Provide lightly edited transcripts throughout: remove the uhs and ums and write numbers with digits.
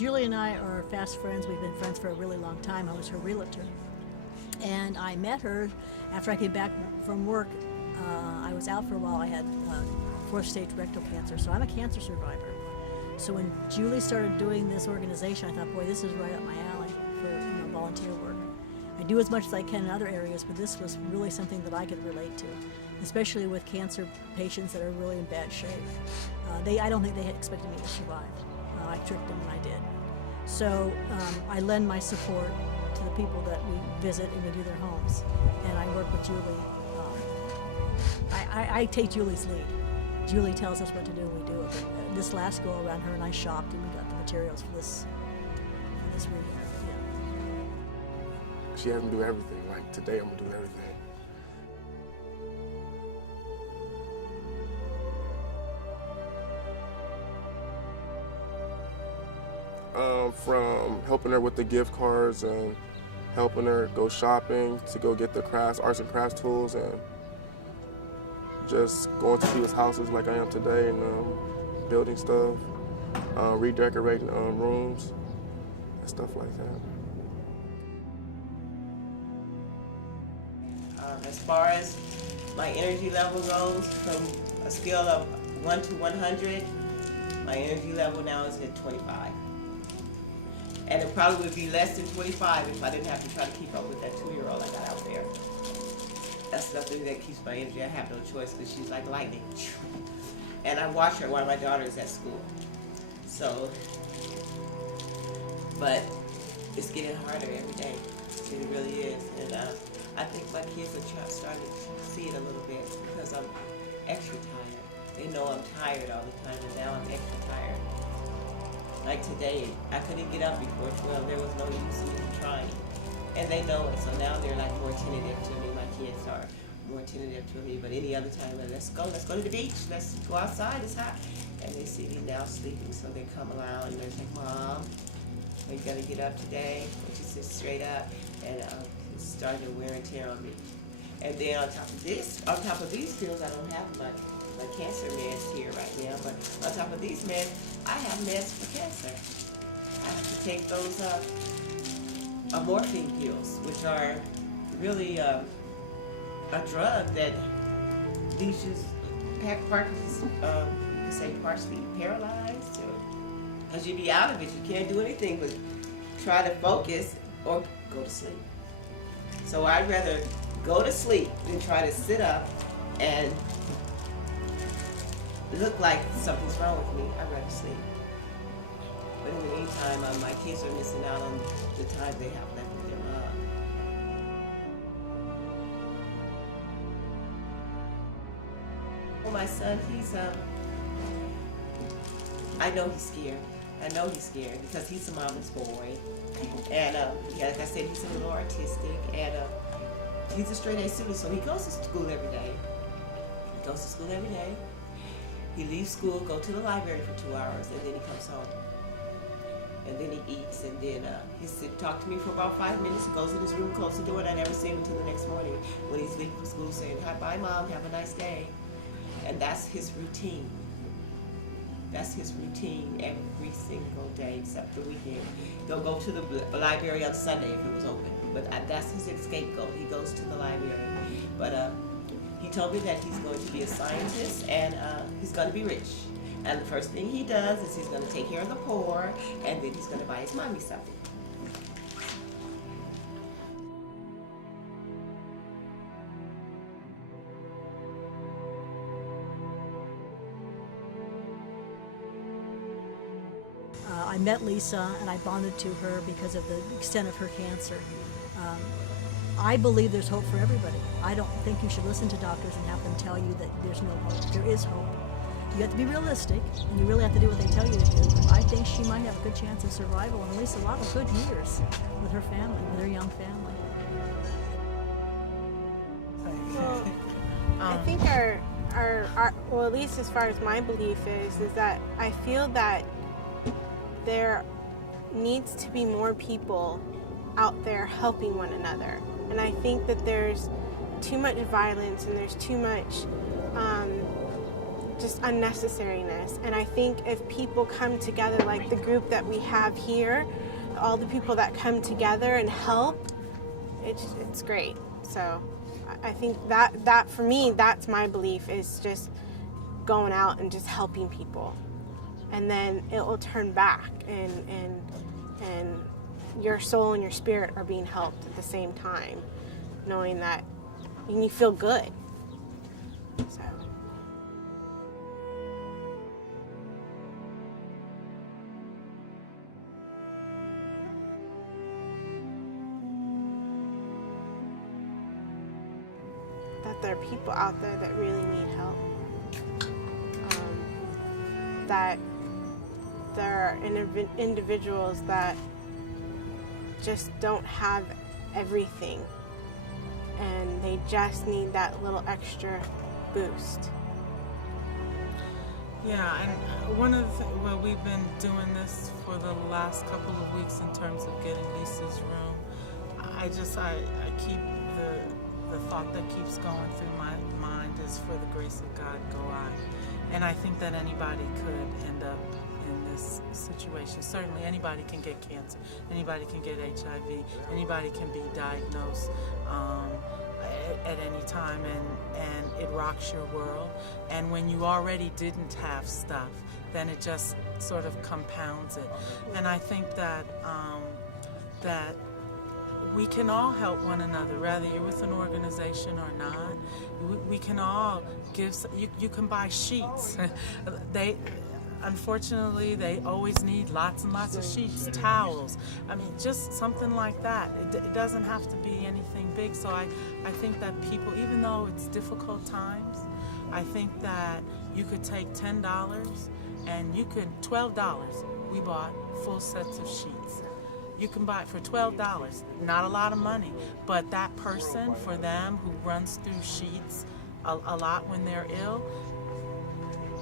Julie and I are fast friends. We've been friends for a really long time. I was her realtor. And I met her after I came back from work. I was out for a while. I had fourth stage rectal cancer, so I'm a cancer survivor. So when Julie started doing this organization, I thought, boy, this is right up my alley for volunteer work. I do as much as I can in other areas, but this was really something that I could relate to, especially with cancer patients that are really in bad shape. I don't think they had expected me to survive. I tricked them and I did. So I lend my support to the people that we visit and we do their homes. And I work with Julie. I take Julie's lead. Julie tells us what to do and we do it. But this last go around, her and I shopped and we got the materials for this rehab. Yeah. She has me do everything. Like today I'm gonna do everything. From helping her with the gift cards and helping her go shopping to go get the arts and crafts tools, and just going to people's houses like I am today and building stuff, redecorating rooms and stuff like that. As far as my energy level goes, from a scale of 1 to 100, my energy level now is at 25. And it probably would be less than 25 if I didn't have to try to keep up with that 2-year-old I got out there. That's nothing that keeps my energy. I have no choice because she's like lightning. And I watch her while my daughter is at school. So, but it's getting harder every day. It really is. And I think my kids are starting to see it a little bit because I'm extra tired. They know I'm tired all the time, and now I'm extra tired. Like today, I couldn't get up before 12. There was no use in me trying. And they know it, so now they're like more tentative to me. My kids are more tentative to me, but any other time, like, let's go to the beach, let's go outside, it's hot. And they see me now sleeping, so they come around and they're like, Mom, we gotta get up today. And she sits straight up, and it's starting to wear and tear on me. And then on top of these pills, I don't have my cancer meds here right now, but on top of these meds, I have meds for cancer. I have to take those morphine pills, which are really a drug that leaves you partially paralyzed, because you be out of it. You can't do anything but try to focus or go to sleep. So I'd rather go to sleep than try to sit up and look like something's wrong with me. I'd rather sleep. But in the meantime, my kids are missing out on the time they have left with their mom. Well, my son, I know he's scared. I know he's scared because he's a mama's boy. And like I said, he's a little artistic. And he's a straight A student, so he goes to school every day. He leaves school, go to the library for 2 hours, and then he comes home. And then he eats, and then he talk to me for about 5 minutes, and goes in his room, closes the door, and I never see him until the next morning when he's leaving from school saying, "Hi, bye, Mom, have a nice day." And that's his routine. That's his routine every single day except the weekend. He'll go to the library on Sunday if it was open, but that's his scapegoat. He goes to the library. But he told me that he's going to be a scientist and he's going to be rich. And the first thing he does is he's going to take care of the poor, and then he's going to buy his mommy something. I met Lisa and I bonded to her because of the extent of her cancer. I believe there's hope for everybody. I don't think you should listen to doctors and have them tell you that there's no hope. There is hope. You have to be realistic, and you really have to do what they tell you to do. I think she might have a good chance of survival, and at least a lot of good years with her family, with her young family. Well, I think our well, at least as far as my belief is that I feel that there needs to be more people out there helping one another. And I think that there's too much violence and there's too much just unnecessariness. And I think if people come together, like the group that we have here, all the people that come together and help, it's great. So I think that for me, that's my belief, is just going out and just helping people. And then it will turn back, and your soul and your spirit are being helped at the same time, knowing that, and you feel good. So. That there are people out there that really need help. That there are individuals that just don't have everything, and they just need that little extra boost. Yeah, and one of the well, we've been doing this for the last couple of weeks in terms of getting Lisa's room. I keep the thought that keeps going through my mind is, for the grace of God go I. And I think that anybody could end up in this situation. Certainly anybody can get cancer, anybody can get HIV, anybody can be diagnosed at any time, and it rocks your world. And when you already didn't have stuff, then it just sort of compounds it. And I think that that we can all help one another, whether you're with an organization or not. We can all give. You can buy sheets. Unfortunately, they always need lots and lots of sheets, towels. I mean, just something like that. It doesn't have to be anything big. So I think that people, even though it's difficult times, I think that you could take $10 and you could, $12, we bought full sets of sheets. You can buy it for $12, not a lot of money, but that person, for them, who runs through sheets a lot when they're ill,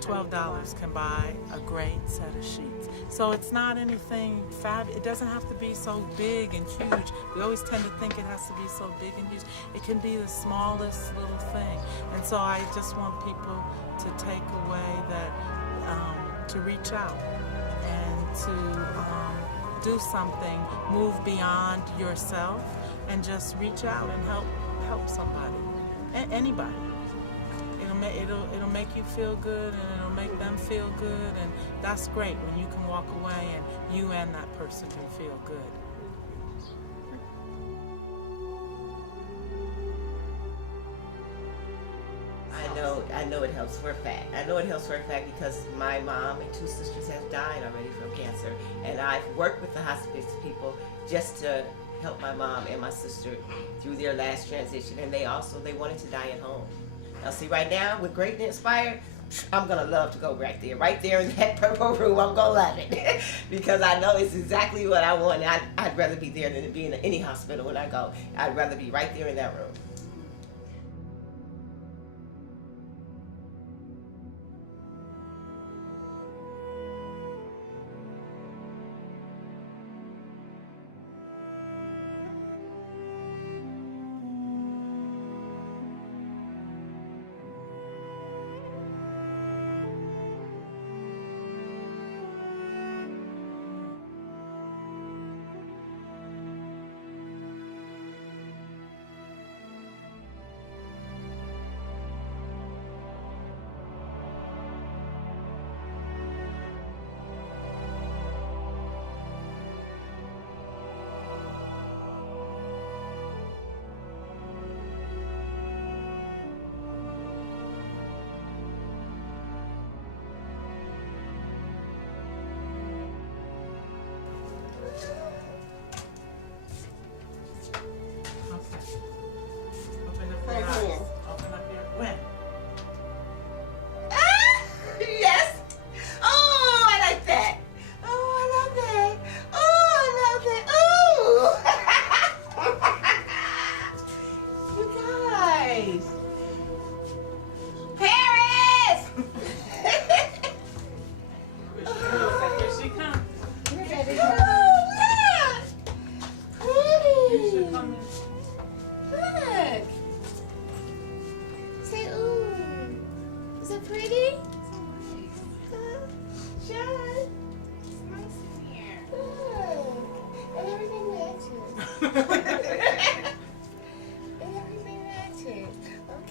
$12 can buy a great set of sheets. So it's not anything fabulous. It doesn't have to be so big and huge. We always tend to think it has to be so big and huge. It can be the smallest little thing. And so I just want people to take away that, to reach out and to do something, move beyond yourself, and just reach out and help somebody, anybody. It'll make you feel good, and it'll make them feel good, and that's great when you can walk away and you and that person can feel good. I know it helps for a fact. I know it helps for a fact because my mom and 2 sisters have died already from cancer, and I've worked with the hospice people just to help my mom and my sister through their last transition, and they wanted to die at home. Now see, right now with Great and Inspired, I'm gonna love to go right there in that purple room. I'm gonna love it because I know it's exactly what I want. I'd rather be there than to be in any hospital when I go. I'd rather be right there in that room.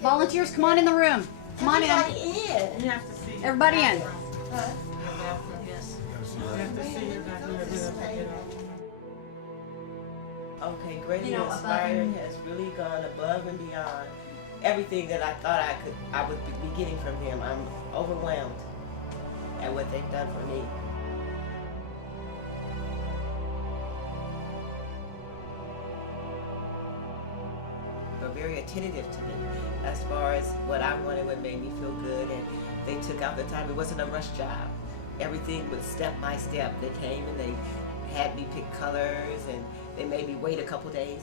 Volunteers, come on in the room. Come on in. in. You have to see. Everybody in. Yes. You have to see your bathroom. Okay, Greatly You know, Inspired has really gone above and beyond everything that I thought I would be getting from him. I'm overwhelmed at what they've done for me. They're very attentive to me as far as what I wanted, what made me feel good, and they took out the time. It wasn't a rush job. Everything was step by step. They came and they had me pick colors, and they made me wait a couple days.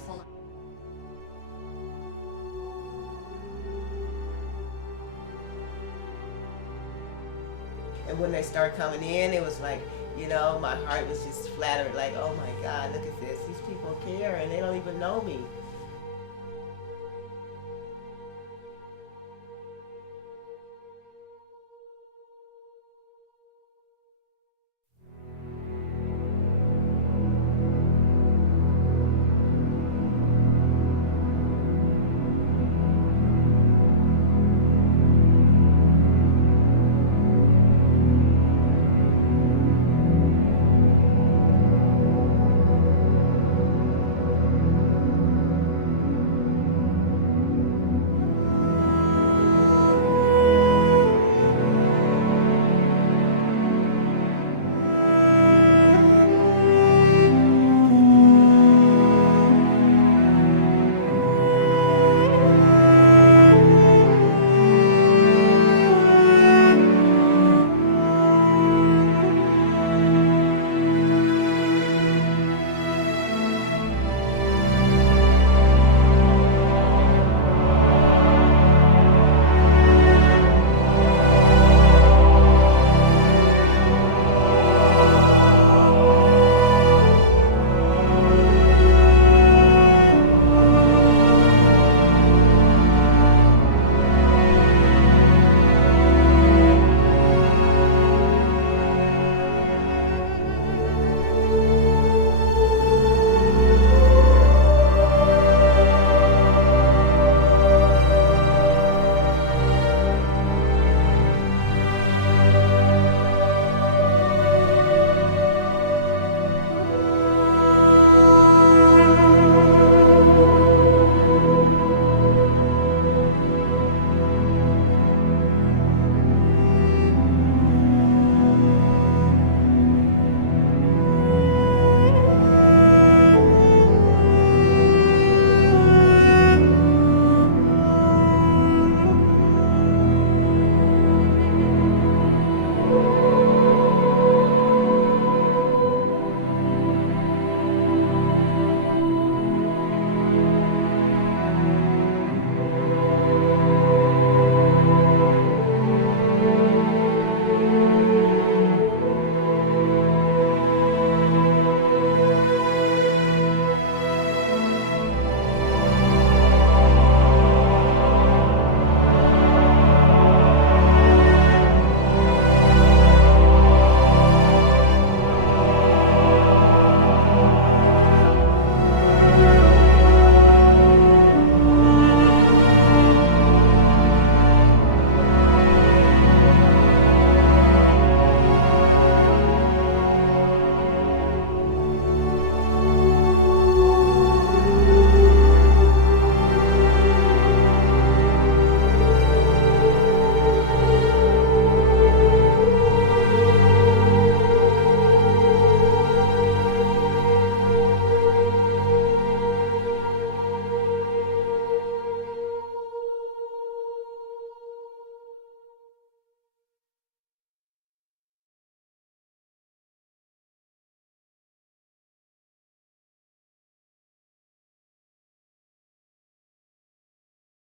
And when they started coming in, it was like, you know, my heart was just flattered, like, oh my God, look at this. These people care and they don't even know me.